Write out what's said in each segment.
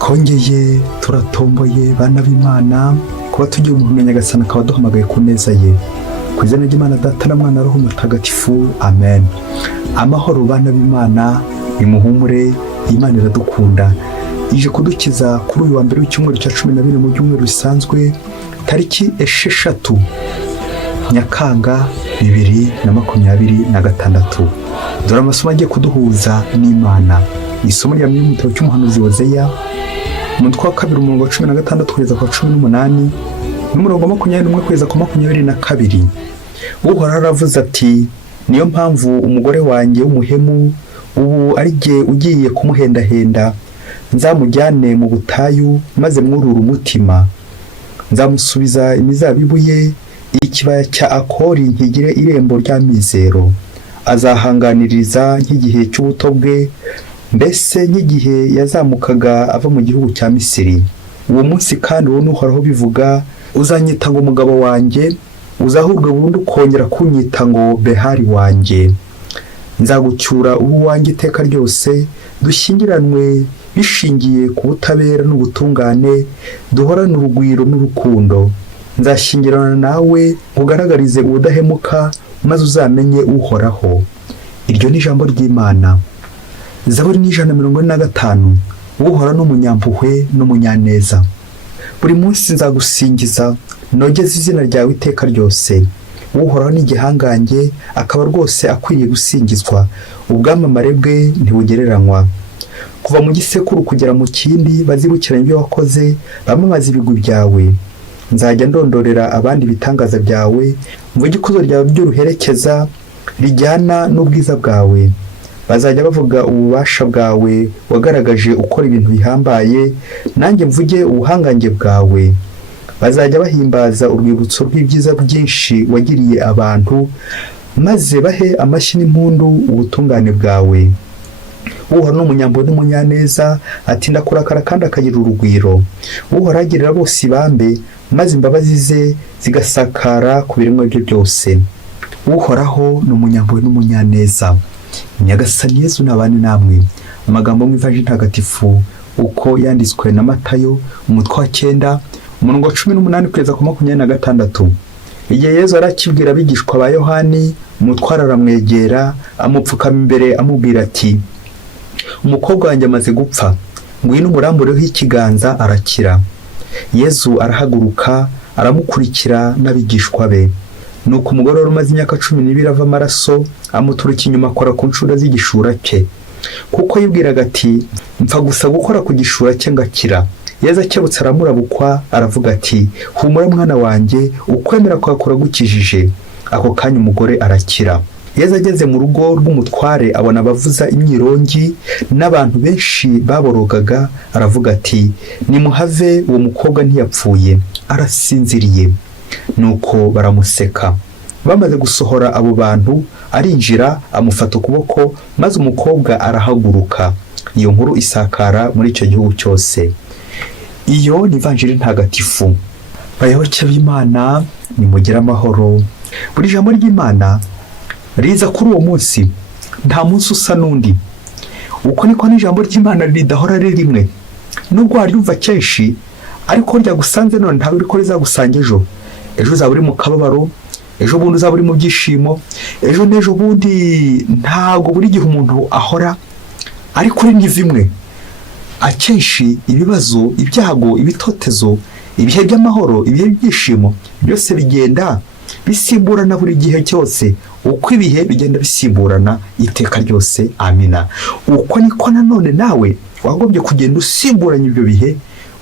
twongeye turatomboye bana b'Imana kuba tugiye umuntu Nyagasani akaba duhamagaye ku neza ye ku izina ry'Imana Data na Mwana Roho Mutagatifu amen. Amahoro bana b'Imana, imuhumure, Imana iradukunda ije kudukiza kuri uyu wa mbere w'icyumweru cya 12 mu byumweru bisanzwe tariki 6 Nyakanga 2026. Dore amasomo agiye kuduhuza n'Imana. Isomo rya mu gitabo cy'umuhanuzi Hoseya umutwe wa 2 umurongo wa 16 kugeza ku 18 n'umurongo wa 21 kugeza ku 22. Uhoraho aravuze ati, niyo mpamvu umugore wanjye w'umuhemu ubu ari jye ugiye kumuhendahenda, nzamujyane mu butayu maze mwurura umutima, nzamusubiza imizabibu ye, ikibaya cya Akori nkigire irembo ry'amizero, azahanganiriza nk'igihe cy'ubuto bwe, mbese nk'igihe yazamukaga ava mu gihugu cya Misiri. Uwo munsi kandi uwo n'Uhoraho bivuga, uzanyita ngo umugabo wanjye, uzahurwe burundu kongera kunyita ngo Behari wanjye. Nzagucyura ubu wanjye iteka ryose, dushyingiranwe bishingiye ku butabera n'ubutungane, duhorane urugwiro n'urukundo. Nzashyingirana nawe ugaragarize ubudahemuka, maze uzamenye Uhoraho. Iryo ni ijambo ry'Imana. Zaburi ni 145. Uhoraho n'umunyampuhwe n'umunyaneza. Buri munsi nzagusingiza, nogeze izina ryawe iteka ryose. Uhoraho ni igihangange, akaba rwose akwiriye gusingizwa, ubwamamare bwe ntibugereranywa. Kuva mu gisekuru kugera mu kindi bazibukiranye ibyo wakoze, bamamaza ibigwi byawe. Nzajya ndondorera abandi ibitangaza byawe, mvuge ikuzo ryawe ry'uruherekeza rijyana n'ubwiza bwawe. Bazajya bavuga ububasha bwawe wagaragaje ukora ibintu bihambaye, nanjye mvuge ubuhangange bwawe. Bazajya bahimbaza urwibutso rw'ibyiza byinshi wagiriye abantu, maze bahe amashyi n'impundu ubutungane bwawe. Uhoraho n'umunyampuhwe n'umunyaneza, atinda kurakara kandi akagira urugwiro. Uhoraho agirira bose ibambe, maze imbabazi ze zigasakara ku biremwa bye byose. Uhoraho n'umunyampuhwe n'umunyaneza. Nyagasani Yesu nabane namwe. Amagambo mu Ivanjili ntagatifu uko yanditswe na Matayo umutwe wa 9 umurongo wa 18 kugeza ku 26. Igihe Yesu arakibwira abigishwa ba Yohani, umutware aramwegera amupfukama imbere amubwira ati, umukobwa wanjye amaze gupfa, ngwino umurambureho ikiganza arakira. Yesu arahaguruka aramukurikira n'abigishwa be. Nuko umugore wari umaze imyaka 12 ava amaraso amuturuka inyuma akora ku nshuro z'igishura cye, kuko yibwiraga ati, mpfa gusa gukora ku gishura cye ngakira. Yesu akebutse aramurabukwa aravuga ati, humura mwana wanjye, ukwemera kwawe kuragukijije. Ako kanya umugore arakira. Yesu ageze mu rugo rw'umutware abona abavuza imyirongi n'abantu benshi baborogaga, aravuga ati, nimuhave, uwo mukobwa ntiyapfuye, arasinziriye. Nuko baramuseka. Bamaze gusohora abo bantu, arinjira amufata ukuboko, maze umukobwa arahaguruka. Iyo nkuru isakara muri icyo gihugu cyose. Iyo ni Ivanjili ntagatifu. Bayoboke b'Imana, nimugire amahoro. Buri jambo ry'Imana riza kuri uwo munsi, nta munsi usa n'undi. Uko niko n'ijambo ry'Imana ridahora ari rimwe. Nubwo waryumva kenshi, ariko ryagusanze none ntabwo riko rizagusanga ejo. Ejo uzaba uri mu kababaro, ejo bundi uzaba uri mu byishimo, ejo n'ejo bundi. Ntabwo buri gihe umuntu ahora ari kuri nivimwe. Akenshi ibibazo, ibyago, ibitotezo, ibihe by'amahoro, ibihe byishimo byose bigenda bisimburana buri gihe cyose. Uko ibihe bigenda bisimburana iteka ryose. Amina. Uko niko nanone nawe wagombye kugenda usimburanya ibyo bihe,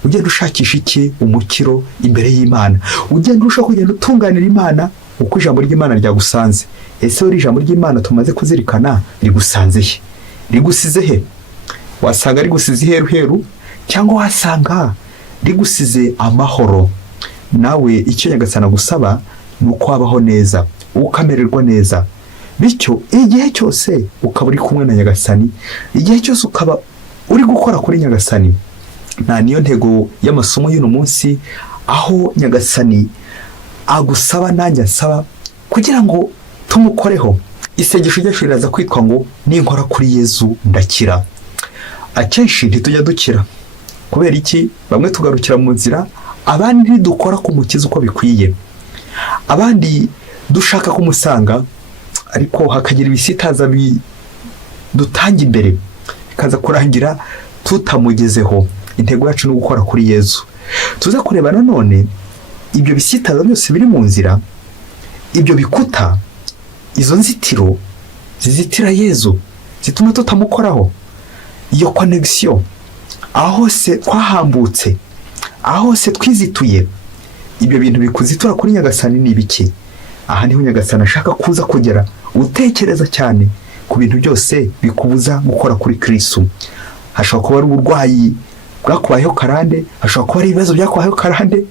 ugenda ushakisha iki? Umukiro imbere y'Imana. Ugenda urushaho kugenda utunganira Imana uko ijambo ry'Imana ryagusanze. Ese uri ijambo ry'Imana tumaze kuzirikana rigusanze he? Rigusize he? Wasanga rigusize iheru cyangwa wasanga rigusize amahoro. Nawe icyo Nyagasani agusaba ni uko wabaho neza, ukamererwa neza. Bityo igihe cyose ukaba uri kumwe na Nyagasani, igihe cyose ukaba uri gukora kuri Nyagasani. Nta niyo ntego y'amasomo y'uno munsi, aho Nyagasani agusaba nanjye asaba kugira ngo tumukoreho. Isengesho ryacu riraza kwitwa ngo ninkora kuri Yesu ndakira. Akenshi ntitujya dukira, kubera iki bamwe tugarukira mu nzira, abandi dukora ku mukiza uko bikwiye, abandi dushaka kumusanga ariko hakagira ibisitaza dutanga imbere bikaza kurangira tutamugezeho. Intego yacu no gukora kuri Yezu. Tuza kureba nanone ibyo bisitaza byose biri mu nzira, ibyo bikuta, izo nzitiro zizitira Yezu zituma tutamukoraho. Iyo connection aho se twahambutse, aho se twizituye, ibyo bintu bikuzitura kuri Nyagasani ni biki? Aha niho Nyagasani ashaka kuza kugera, utekereza cyane ku bintu byose bikubuza gukora kuri KRITSU. Hashobora kuba ari uburwayi bwakubayeho karande, hashobora kuba ari ibibazo byakubayeho karande,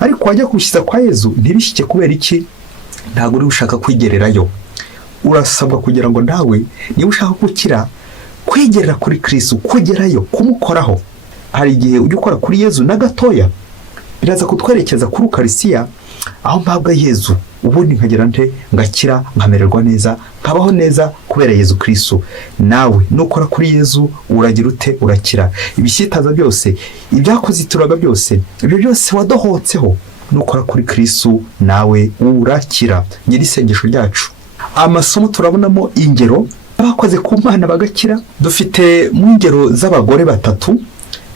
ariko wajya kushyiza kwa Yezu ntibishike. Kubera iki? Ntabwo uri ushaka kwigererayo. Urasabwa kugira ngo nawe niba ushaka gukira, kwigerera kuri KRITSU, kugerayo, kumukoraho. Hari igihe ujya ukora kuri Yezu na gatoya, biraza kutwerekeza kuri Ukarisiya, aho mpabwa Yezu, ubundi nkagera nte ngakira, nkamererwa neza, nkabaho neza kubera Yezu KRITSU. Nawe nukora kuri Yezu uragira ute? Urakira. Ibisitaza byose, ibyakuzituraga byose, ibyo byose wadohotseho, nukora kuri KRITSU nawe urakira. Nyiri isengesho ryacu, amasomo turabonamo ingero abakoze ku Mana bagakira. Dufite mu ingero z'abagore batatu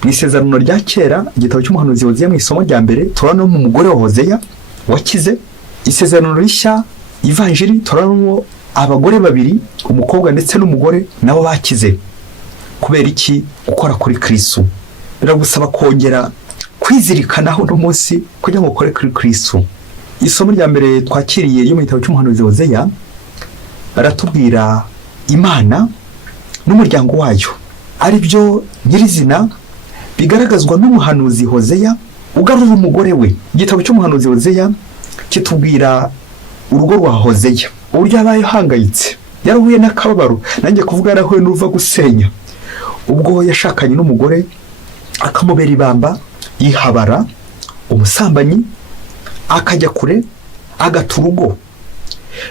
mu isezerano rya kera, igitabo cy'umuhanuzi Hozeya mu isomo rya mbere turabona mu mugore wa Hozeya wakize. Isezerano rishya ivanjiri turabona abagore babiri, umukobwa ndetse n'umugore, nabo bakize. Kubera iki? Gukora kuri KRITSU. Biragusaba kongera kwizirikanaho no munsi kugira ngo ukore kuri KRITSU. Isomo rya mbere twakiriye yo mu gitabo cy'umuhanuzi Hozeya baratubwira Imana n'umuryango wayo, ari byo nyirizina bigaragazwa n'umuhanuzi Hozeya ugarura umugore we. Igitabo cy'umuhanuzi Hozeya kitubwira urugo rwa Hozeya uburyo yabaye hangayitse, yarahuye n'akababaro, nanjye kuvuga yarahuye n'uruva gusenya. Ubwo yashakanye n'umugore akamubera ibamba, yihabara umusambanyi, akajya kure, agata urugo.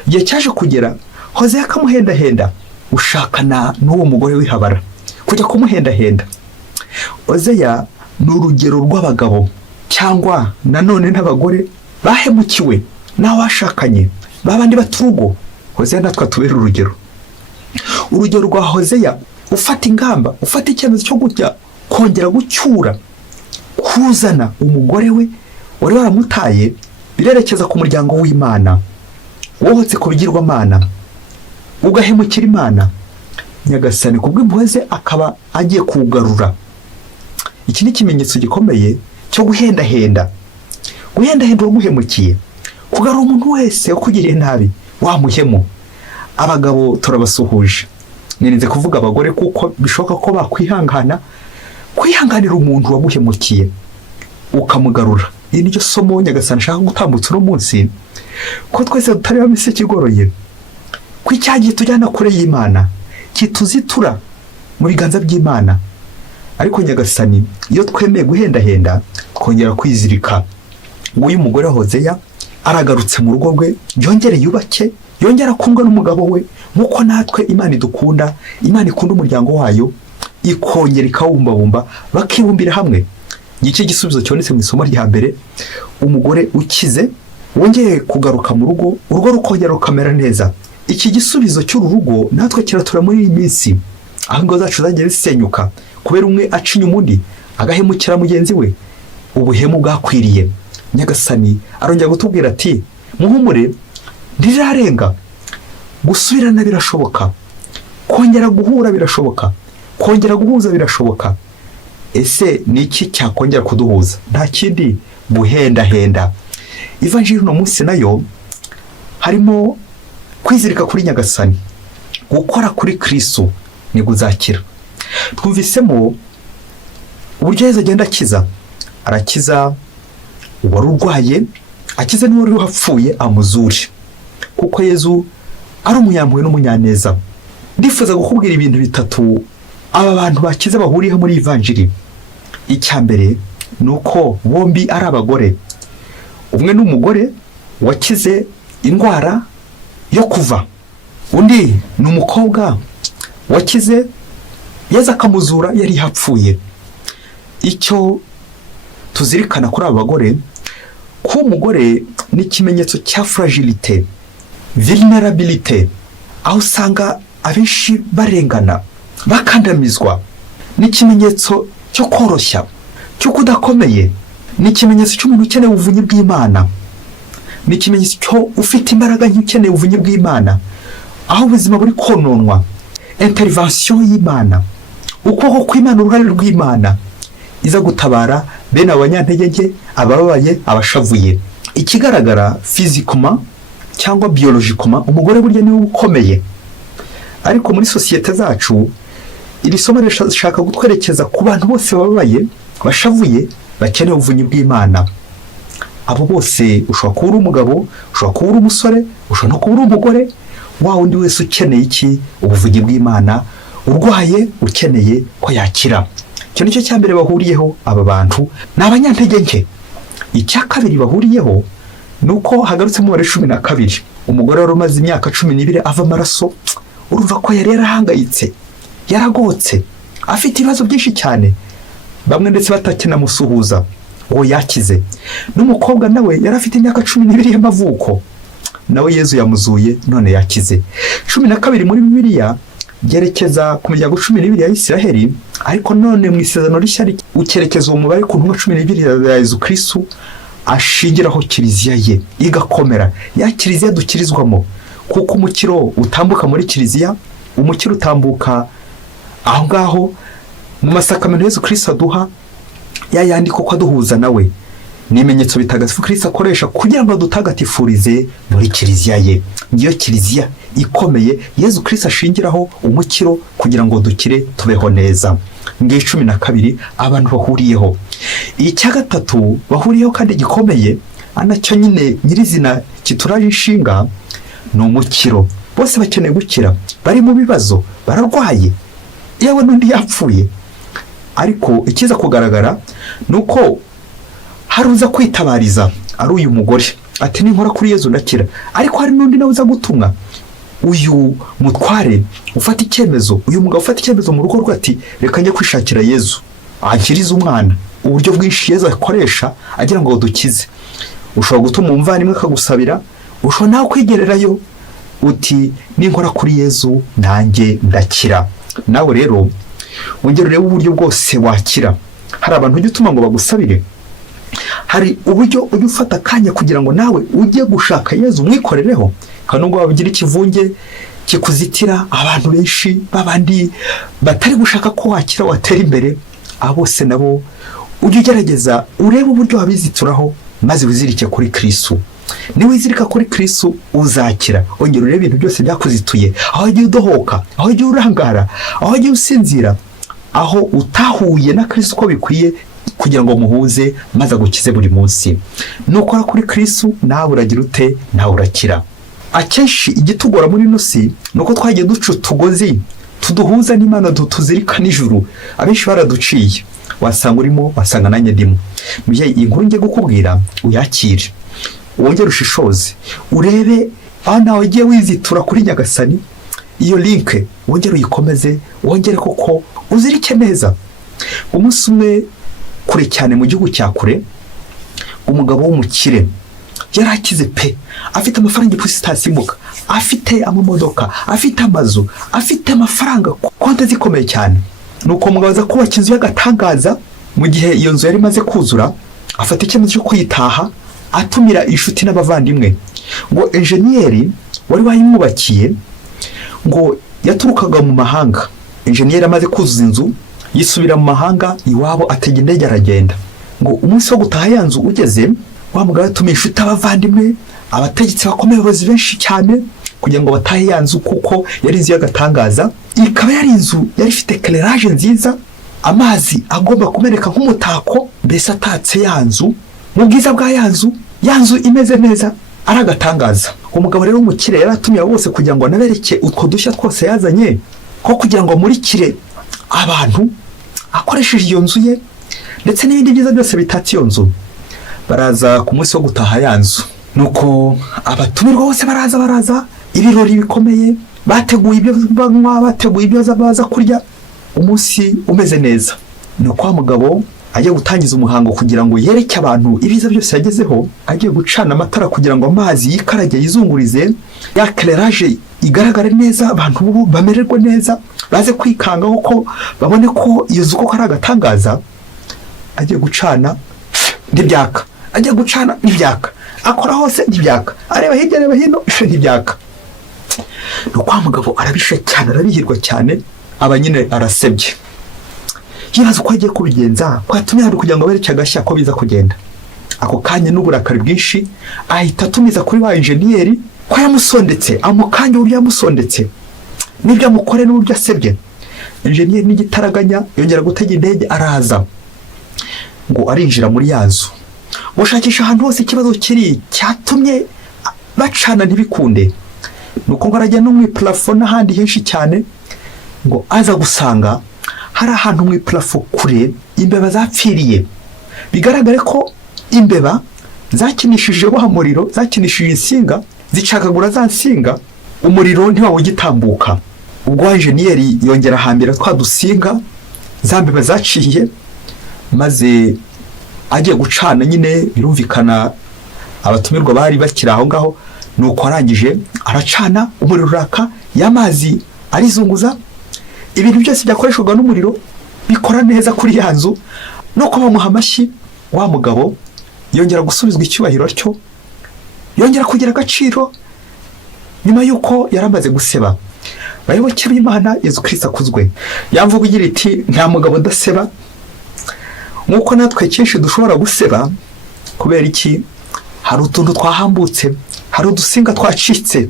Igihe cyaje kugera, Hozeya akamuhendahenda, ushakana n'uwo mugore wihabara, kujya kumuhendahenda. Hozeya ni urugero rw'abagabo cyangwa nanone n'abagore bahemukiwe n'abashakanye, babandi baturugo. Hozeya natwe atubera urugero. Urugero rwa Hozeya ufata ingamba, ufata icyemezo cyo kujya kongera gucyura, kuzana umugore we wari waramutaye, birerekeza ku muryango w'Imana. Wohotse ku bigirwamana, ugahemukira Imana, Nyagasani kubw'impuhwe ze akaba agiye kugarura. Iki ni ikimenyetso gikomeye cyo guhendahenda. Guhendahenda wamuhemukiye, kugarura umuntu wese ukugiriye nabi, wamuhemu. Abagabo turabasuhuje. Nirinze kuvuga abagore kuko bishoboka ko bakwihangana, kwihanganira umuntu wamuhemukiye ukamugarura. Iyi ni ryo somo Nyagasani ashaka gutambutsa uno munsi, ko twese tutari bameze kigoroye, ko icyagiye tujyana kure y'Imana kituzitura mu biganza by'Imana. Ariko Nyagasani iyo twemeye guhendahenda, kongera kwizirika. Uyu mugore wa Hozeya aragarutse mu rugo rwe, yongere yubake, yongera kundwa n'umugabo we, nkuko natwe Imana idukunda, Imana ikunda umuryango wayo, ikongera ikawumbabumba, bakibumbira hamwe. Iki gisubizo cyonetse mu isomo rya mbere, umugore ukize wongeye kugaruka mu rugo, urugo rukongera rukamera neza. Iki gisubizo cy'uru rugo natwe kiratura muri iyi minsi, aho ingo zacu zagiye zisenyuka kubera umwe acinya umundi, agahemukira mugenzi we. Ubuhemu bwakwiriye. Nyagasani arongera gutubwira ati, muhumure, ntirarenga. Gusubirana birashoboka, kongera guhura birashoboka, kongera guhuza birashoboka. Ese ni iki cyakongera kuduhuza? Nta kindi, guhendahenda. Ivanjiri no munsi nayo harimo kwizirika kuri Nyagasani, gukora kuri KRITSU ni guzakira. Twumvisemo uburyo Yezu agenda akiza. Arakiza uwari urwaye, akiza n'uwari wapfuye amuzure, kuko Yezu ari umunyampuhwe n'umunyaneza. Ndifuza gukubwira ibintu bitatu aba bantu bakiza bahuriyeho muri ivanjiri. Icya mbere ni uko bombi ari abagore. Umwe ni umugore wakize indwara yo kuva, undi ni umukobwa wakize Yezu akamuzura yari yapfuye. icyo tuzirikana kuri aba bagore, ko umugore ni ikimenyetso cya fragilité, vulnerabilité, aho usanga abenshi barengana, bakandamizwa. Ni ikimenyetso cyo koroshya, cyo kudakomeye. Ni ikimenyetso cy'umuntu ukeneye ubuvunyi bw'Imana. Ni ikimenyetso cyo ufite imbaraga nke ukeneye ubuvunyi bw'Imana, aho ubuzima buri kononwa. Intervention y'Imana, ukuboko kw'Imana, uruhare rw'Imana iza gutabara bene abanyantege nke, abababaye, abashavuye. Ikigaragara physiquement cyangwa biologiquement, umugore burya niwe ukomeye. Ariko muri societe zacu iri somo rishaka gutwerekeza ku bantu bose bababaye, bashavuye, bakeneye ubuvunyi bw'Imana. Abo bose ushobora kuba uri umugabo, ushobora kuba uri umusore, ushobora no kuba uri umugore, wa wundi wese ukeneye iki? Ubuvunyi bw'Imana, urwaye ukeneye ko yakira. Icyo nicyo cya mbere bahuriyeho aba bantu, ni abanyantege nke. Icya kabiri bahuriyeho nuko hagarutse mu 12 umugore wari umaze imyaka 12 ava amaraso. Urumva ko yari yarahangayitse, yaragotse, afite ibibazo byinshi cyane, bamwe ndetse batakinamusuhuza. Uwo yakize. N'umukobwa nawe yari afite imyaka 12 y'amavuko, nawe Yezu yamuzuye, none yakize. 12 muri Bibiliya byerekeza ku miryango 12 ya Isiraheli, ariko none mu isezerano rishya ukerekeza uwo mubare ku ntumwa 12 ya Yezu Kristo, ashingiraho kiliziya ye igakomera. Ya kiliziya dukirizwamo, kuko umukiro utambuka muri kiliziya, umukiro utambuka aho ngaho mu masakamento Yezu Kristo aduha, ya yandiko ko aduhuza nawe. Ni ibimenyetso bitagatifu Kristo akoresha kugira ngo dutagatifurize muri kiliziya ye. Ngiyo kiliziya ikomeye Yezu Kristo ashingiraho umukiro kugira ngo dukire, tubeho neza. Ngiye 12 abantu bahuriyeho. Icya gatatu bahuriyeho kandi gikomeye, anacyo nyine nyirizina kituraje inshinga, ni umukiro. Bose bakeneye gukira, bari mu bibazo, bararwaye, yewe n'undi yapfuye. Ariko ikiza kugaragara nuko haruza kwitabariza ari uyu mugore, ati ninkora kuri Yezu ndakira. Ariko hari n'undi nawe uza gutumwa, uyu mutware ufata icyemezo, uyu mugabo ufata icyemezo mu rugo rwe, ati reka njye kwishakira Yezu akiriza umwana. Uburyo bwinshi Yezu akoresha agira ngo dukize. Ushobora gutuma umuvandimwe akagusabira, ushobora nawe kwigererayo uti ninkora kuri Yezu nanjye ndakira. Nawe rero wongere urebe uburyo bwose wakira. Hari abantu ujye utuma ngo bagusabire, hari uburyo ujye ufata akanya kugira ngo nawe ujye gushaka Yezu mwikorereho. Kandi nubwo wabigira ikivunge kikuzitira, abantu benshi babandi batari gushaka ko wakira watera imbere, abose nabo ujye ugerageza urebe uburyo wabizituraho, maze wizirike kuri Kristo. Niwe wizirika kuri Kristo uzakira. Ongera urebe ibintu byose byakuzituye, aho ugiye udohoka, aho ugiye urangara, aho ugiye usinzira, aho utahuye na Kristo uko bikwiye, kugira ngo muhuze maze agukize buri munsi. Nukora kuri Kristo nawe uragira ute? Nawe urakira. Akenshi igitugora muri nusi nuko twagiye duca utugozi tuduhuza n'Imana, tuzirika n'ijuru. Abenshi baraduciye, wasanga urimo, wasanga nanjye ndimo. Mubyeyi, inkuru ngiye gukubwira uyakire, wongere ushishoze, urebe aho nawe ugiye wizitura kuri Nyagasani. Iyo link wongere uyikomeze, wongere koko uzirike neza. Umunsi umwe kure cyane mu gihugu cya kure, umugabo w'umukire yarakize pe, afite amafaranga ipusitasimuka, afite amamodoka, afite amazu, afite amafaranga, konti zikomeye cyane. Nuko umugabo aza kubaka inzu y'agatangaza. Mu gihe iyo nzu yari maze kuzura, afata icyemezo cyo kuyitaha, atumira inshuti n'abavandimwe. Ngo enjeniyeri wari wayimwubakiye ngo yaturukaga mu mahanga. Enjeniyeri amaze kuzuza inzu, yisubira mu mahanga iwabo, atega indege aragenda. Ngo umunsi wo gutaha ya nzu ugeze, wa mugabo atumiye inshuti, abavandimwe, abategetsi bakomeye, abayobozi benshi cyane, kugira ngo batahe ya nzu, kuko yari inzu y'agatangaza. Ikaba yari inzu yari ifite éclairage nziza, amazi agomba kumeneka nk'umutako, mbese atatse ya nzu mu bwiza bwa ya nzu imeze neza, ari agatangaza. Umugabo rero umukire yari atumiye bose kugira ngo anabereke utwo dushya twose yazanye, ko kugira ngo amurikire abantu akoresheje iyo nzu ye, ndetse n'ibindi byiza byose bitatse iyo nzu. Baraza ku munsi wo gutaha ya nzu, nuko abatumirwa bose baraza, ibirori bikomeye, bateguye ibyo banywa, bateguye ibyo baza kurya, umunsi umeze neza. Nuko wa mugabo agiye gutangiza umuhango kugira ngo yereke abantu ibiza byose yagezeho, agiye gucana amatara kugira ngo amazi yikarage yizungurize, ya clairage igaragare neza, abantu bamererwe neza, baze kwikangaho ko babone ko iyo nzu koko ari agatangaza. Agiye gucana ntibyaka, agiye gucana ntibyaka, akora hose ntibyaka, areba hirya areba hino ntibyaka. Nuko wa mugabo arabishe cyane, arabihirwa cyane, aba nyine arasebye, yibaza uko agiye kubigenza, kwatumye hano kugira ngo abereke agashya ko biza kugenda. Ako kanya n'uburakari bwinshi ahita atumiza kuri ba enjeniyeri ko yamusondetse, amukanya uburyo yamusondetse n'ibyo amukore n'uburyo asebye. Enjeniyeri n'igitaraganya yongera gutega indege, araza ngo arinjira muri yazo, gushakisha ahantu hose ikibazo kiri cyatumye bacana ntibikunde. Nuko ngo arajya no mu plafo n'ahandi henshi cyane, ngo aza gusanga hari ahantu mu plafo kure imbeba zapfiriye. Bigaragare ko imbeba zakinishije wa muriro, zakinishije insinga, zicagagura za nsinga, umuriro ntiwawugitambuka. Ubwo enjeniyeri yongera hambira twa dusinga za mbeba zaciye, maze agiye gucana nyine birumvikana abatumirwa bari bakira aho ngaho. Nuko arangije aracana, umuriro uraka, y'amazi arizunguza, ibintu byose byakoreshwaga n'umuriro bikora neza kuri ya nzu. Nuko bamuha amashyi, wa mugabo yongera gusubizwa icyubahiro cyo, yongera kugira agaciro nyuma yuko yaramaze guseba. Bayoboke b'Imana, Yesu Kristo akuzwe. Yamvuga igira iti nta mugabo udaseba, nkuko natwe kenshi dushobora guseba. Kubera iki? Hari utuntu twahambutse, hari udusinga twacitse.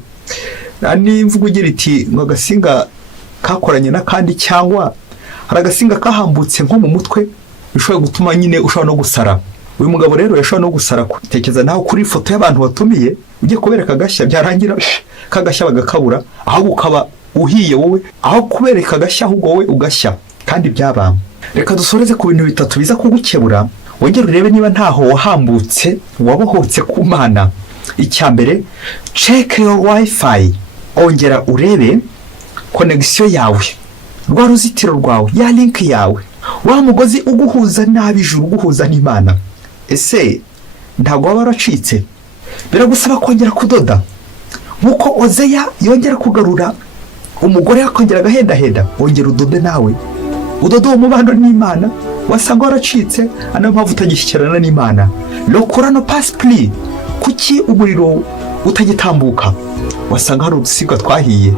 N'imvugo igira iti ngo agasinga kakoranye n'akandi, cyangwa hari agasinga kahambutse nko mu mutwe, bishobora gutuma nyine ushobora no gusara. Uyu mugabo rero yashobora no gusara. Tekereza naho kuri foto y'abantu batumiye ugiye kubereka agashya, byarangira kagashya bagakabura, aho ukaba uhiye wowe, aho kubereka agashya ahubwo wowe ugashya, kandi byaba. Reka dusoreze ku bintu bitatu biza kugukebura, wongere urebe niba ntaho wahambutse, wabohotse ku Mana. Icyambere, check your wifi, ongera urebe connection yawe, rwa ruzitiro rwawe, ya link yawe, wa mugozi uguhuza n'abijuru, uguhuza n'Imana. Ese ntago waba waracitse? Biragusaba kongera kudoda, nkuko Ozeya yongera kugarura umugore yakongera agahenda, wongera udode nawe, udode umubano n'Imana. Wasanga waracitse, anayo mpamvu utagishyikirana n'Imana. Lokorano pass pli, kuki umuriro utagitambuka? Wasanga hari udusiga twahiye,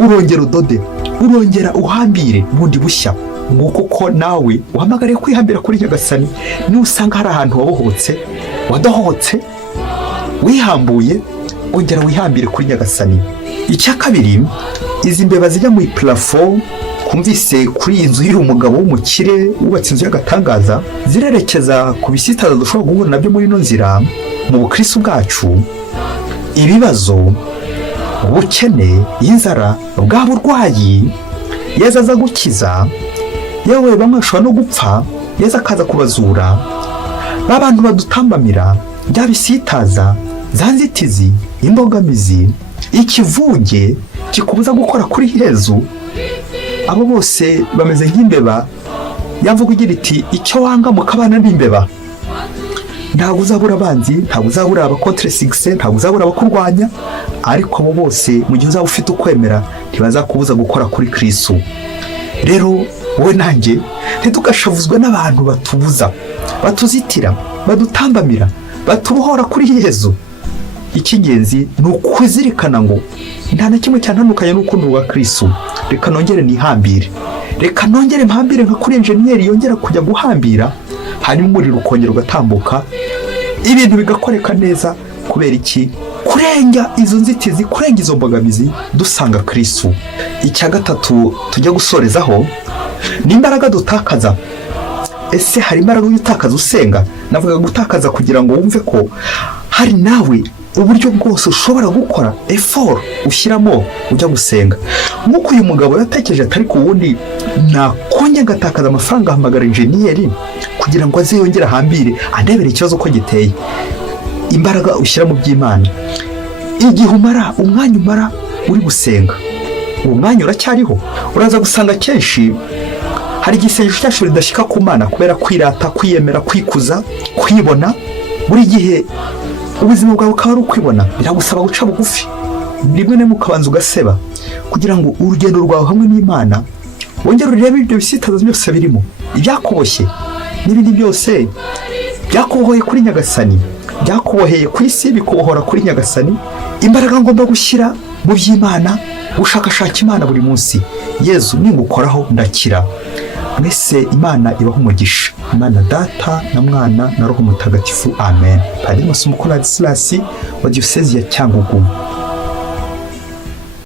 urongera udode, urongera uhambire bundi bushya. Nguko ko nawe uhamagariye kwihambira kuri Nyagasani. Nusanga hari ahantu wabohotse, wadohotse, wihambuye, ongera wihambire kuri Nyagasani. Icya kabiri, izi mbeba zijya mu plafo, kumvise kuri iyi nzu y'uyu mugabo w'umukire wubatse inzu y'agatangaza, zirerekeza ku bisitaza dushobora guhura nabyo muri ino nzira mu bukristo bwacu. Ibibazo, ubukene, inzara, bwa burwayi, Yesu aza gukiza. Yewe bamwe bashobora no gupfa, Yesu akaza kubazura. Abantu badutambamira, bya bisitaza, za nzitizi, imbogamizi, ikivunge kikubuza gukora kuri Yesu, abo bose bameze nk'imbeba. Yamvuga igira iti icyo wanga mukabana n'imbeba. Ntabwo uzabura abanzi, ntabwo uzabura abakontre success, ntabwo uzabura abakurwanya, ariko abo bose mu gihe uzaba ufite ukwemera ntibazakubuza gukora kuri Kristo. Rero wowe nanjye ntidugashavuzwe n'abantu batubuza, batuzitira, badutambamira, batubohora kuri Yesu. Icy'ingenzi ni ukuzirikana ngo nta na kimwe cyantandukanye n'urukundo rwa Kristo. Reka nongere nihambire, reka nongere mpambire nka kuri enjeniyeri yongera kujya guhambira, hanyuma umuriro ukongera ugatambuka, ibintu bigakoreka neza. Kubera iki? Kurenga izo nzitizi, kurenga izo mbogamizi, dusanga Kristo. Icya gatatu tujya gusorezaho ni imbaraga dutakaza. Ese hari imbaraga y'utakaza usenga? Navuga gutakaza kugira ngo wumve ko hari nawe uburyo bwose ushobora gukora effort ushyiramo ujya gusenga. Nkuko uyu mugabo yatekereje atari ku wundi nakonye ngatakaza amafaranga, ahamagara enjeniyeri kugira ngo aze yongera hambire, andebere ikibazo ko giteye. Imbaraga ushyira mu by'Imana, igihe umara umwanya umara uri gusenga, uwo mwanya uracyariho. Uraza gusanga kenshi hari igisengesho cyacu ridashika ku Mana kubera kwirata, kwiyemera, kwikuza, kwibona. Buri gihe ubuzima bwawe ukaba ari ukwibona, biragusaba guca bugufi, rimwe na rimwe ukabanza ugaseba kugira ngo urugendo rwawe hamwe n'Imana wongere urebe ibyo bisitaza byose birimo, ibyakuboshye n'ibindi byose byakubohoye kuri Nyagasani, byakuboheye ku isi bikubohora kuri Nyagasani. Imbaraga ngomba gushyira mu by'Imana, gushakashaka Imana buri munsi. Yezu ningukoraho ndakira. Mwese Imana ibaho umugisha. Imana Data na Mwana na Roho Mutagatifu. Amen. Padiri Musumukuru Ladislas wa Diocese ya Cyangugu.